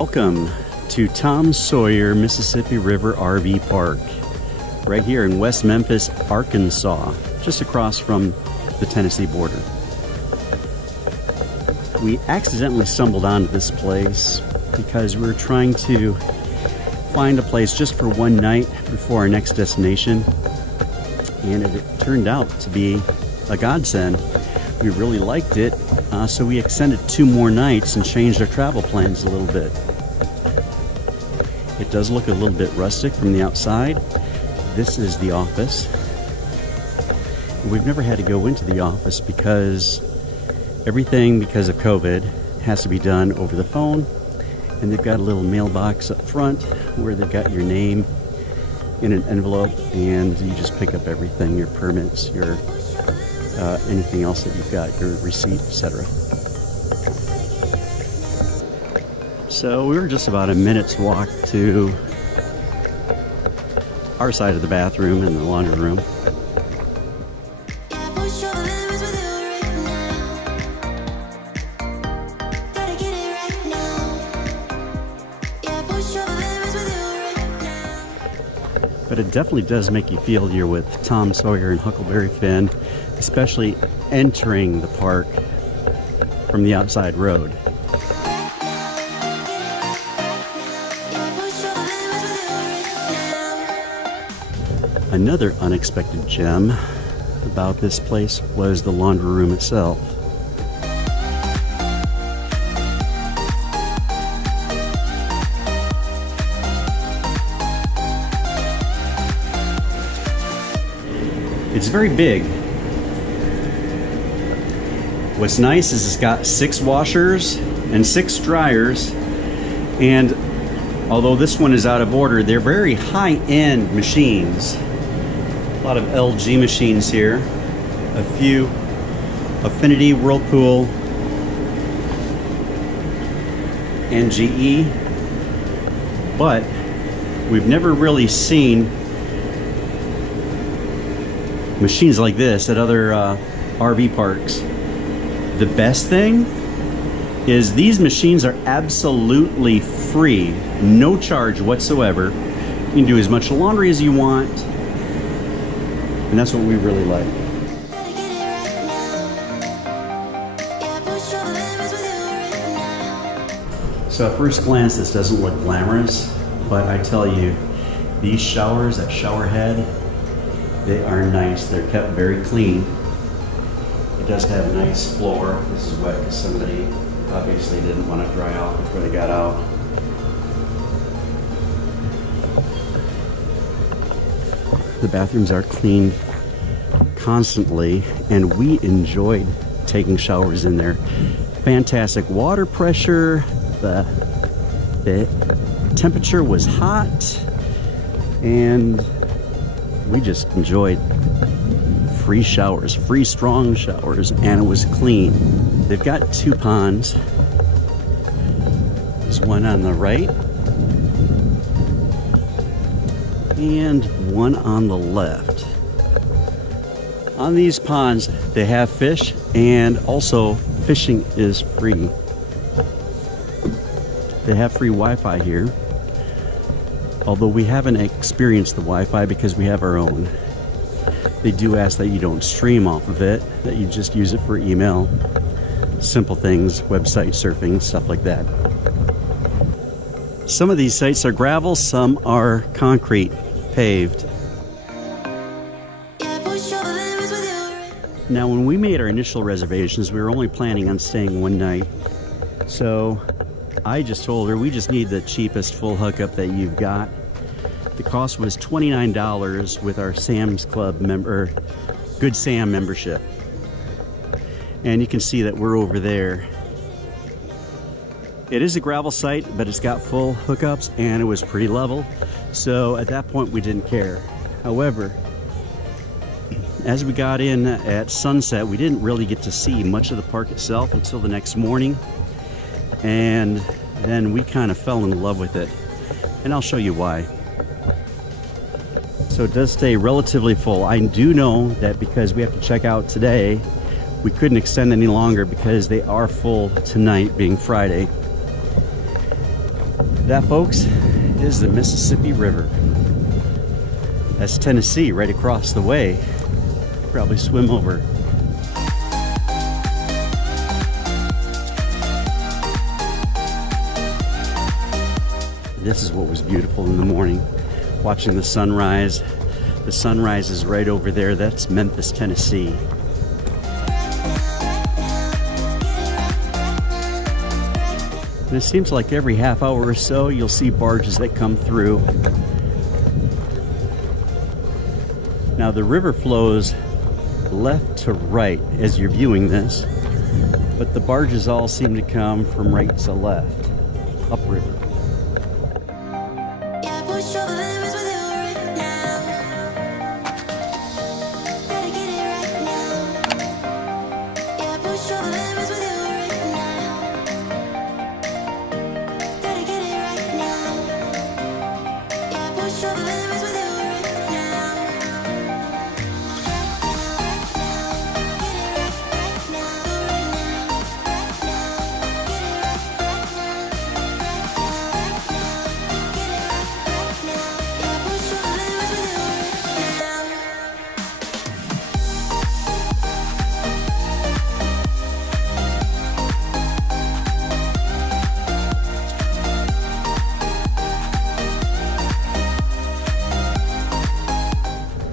Welcome to Tom Sawyer Mississippi River RV Park, right here in West Memphis, Arkansas, just across from the Tennessee border. We accidentally stumbled onto this place because we were trying to find a place just for one night before our next destination, and it turned out to be a godsend. We really liked it, so we extended 2 more nights and changed our travel plans a little bit. It does look a little bit rustic from the outside. This is the office. We've never had to go into the office because everything, because of COVID, has to be done over the phone. And they've got a little mailbox up front where they've got your name in an envelope, and you just pick up everything, your permits, your anything else that you've got, your receipt, etc. So we were just about a minute's walk to our side of the bathroom and the laundry room. But it definitely does make you feel you're with Tom Sawyer and Huckleberry Finn, especially entering the park from the outside road. Another unexpected gem about this place was the laundry room itself. It's very big. What's nice is it's got 6 washers and 6 dryers, and although this one is out of order, they're very high-end machines. A lot of LG machines here, a few Affinity, Whirlpool, and GE, but we've never really seen machines like this at other RV parks. The best thing is these machines are absolutely free, no charge whatsoever. You can do as much laundry as you want, and that's what we really like. So at first glance, this doesn't look glamorous, but I tell you, these showers at Showerhead, they are nice. They're kept very clean. It does have a nice floor. This is wet because somebody obviously didn't want to dry out before they got out. The bathrooms are cleaned constantly, and we enjoyed taking showers in there. Fantastic water pressure. The temperature was hot, and we just enjoyed free showers, free strong showers, and it was clean. They've got 2 ponds. There's one on the right and one on the left. On these ponds, they have fish, and also fishing is free. They have free Wi-Fi here, although we haven't experienced the Wi-Fi because we have our own. They do ask that you don't stream off of it, that you just use it for email, simple things, website surfing, stuff like that. Some of these sites are gravel, some are concrete, paved. Now, when we made our initial reservations, we were only planning on staying one night. So I just told her we just need the cheapest full hookup that you've got. The cost was $29 with our Sam's Club member, Good Sam membership. And you can see that we're over there. It is a gravel site, but it's got full hookups and it was pretty level. So at that point we didn't care. However, as we got in at sunset, we didn't really get to see much of the park itself until the next morning. And then we kind of fell in love with it. And I'll show you why. So it does stay relatively full. I do know that because we have to check out today, we couldn't extend any longer because they are full tonight, being Friday. That, folks, is the Mississippi River. That's Tennessee right across the way. Probably swim over. This is what was beautiful in the morning. Watching the sunrise. The sunrise is right over there. That's Memphis, Tennessee. And it seems like every half hour or so you'll see barges that come through. Now the river flows left to right as you're viewing this, but the barges all seem to come from right to left, upriver.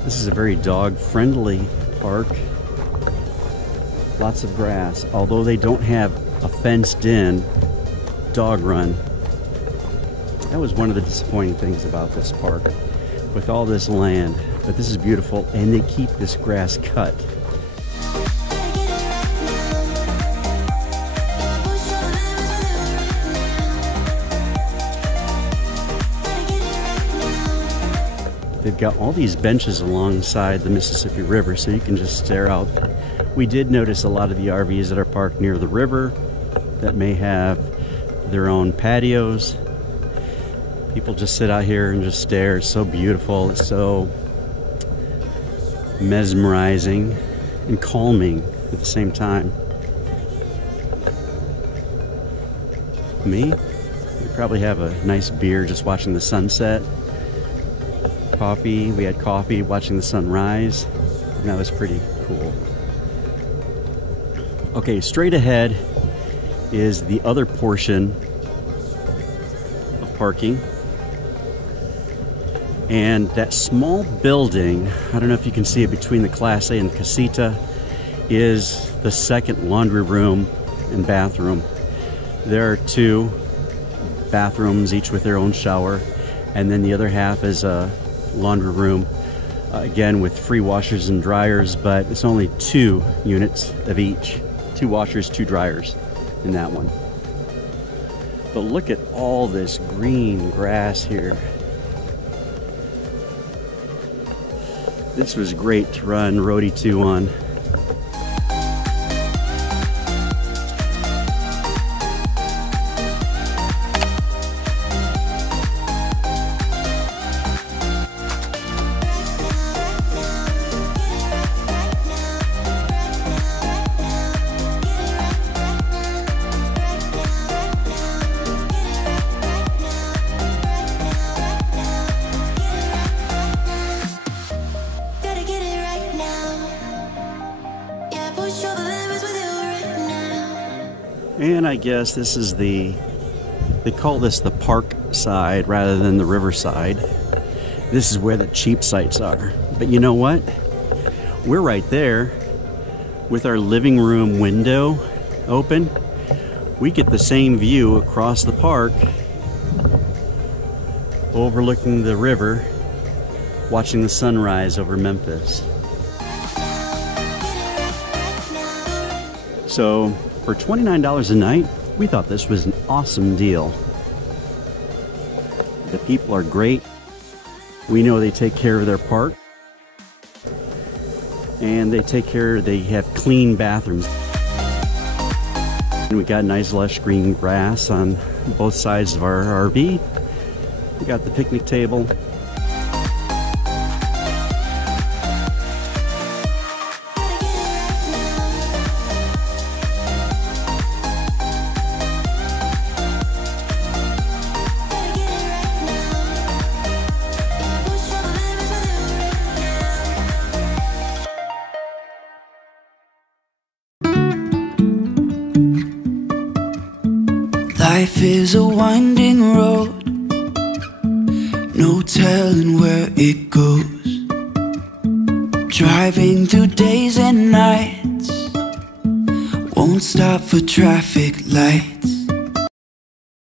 This is a very dog-friendly park. Lots of grass, although they don't have a fenced-in dog run. That was one of the disappointing things about this park, with all this land. But this is beautiful, and they keep this grass cut. They've got all these benches alongside the Mississippi River, so you can just stare out. We did notice a lot of the RVs that are parked near the river that may have their own patios. People just sit out here and just stare. It's so beautiful. It's so mesmerizing and calming at the same time. Me, we probably have a nice beer just watching the sunset. Coffee, we had coffee watching the sunrise, and that was pretty cool. Okay, straight ahead is the other portion of parking, and that small building, I don't know if you can see it between the Class A and the Casita, is the second laundry room and bathroom. There are two bathrooms, each with their own shower, and then the other half is a laundry room, again with free washers and dryers, but it's only 2 units of each. 2 washers, 2 dryers in that one. But look at all this green grass here. This was great to run Roadie 2 on. And I guess this is they call this the park side rather than the river side. This is where the cheap sites are. But you know what? We're right there. With our living room window open, we get the same view across the park, overlooking the river, watching the sunrise over Memphis. So for $29 a night, we thought this was an awesome deal. The people are great. We know they take care of their park. And they have clean bathrooms. And we got nice lush green grass on both sides of our RV. We got the picnic table. Life is a winding road, no telling where it goes. Driving through days and nights, won't stop for traffic lights.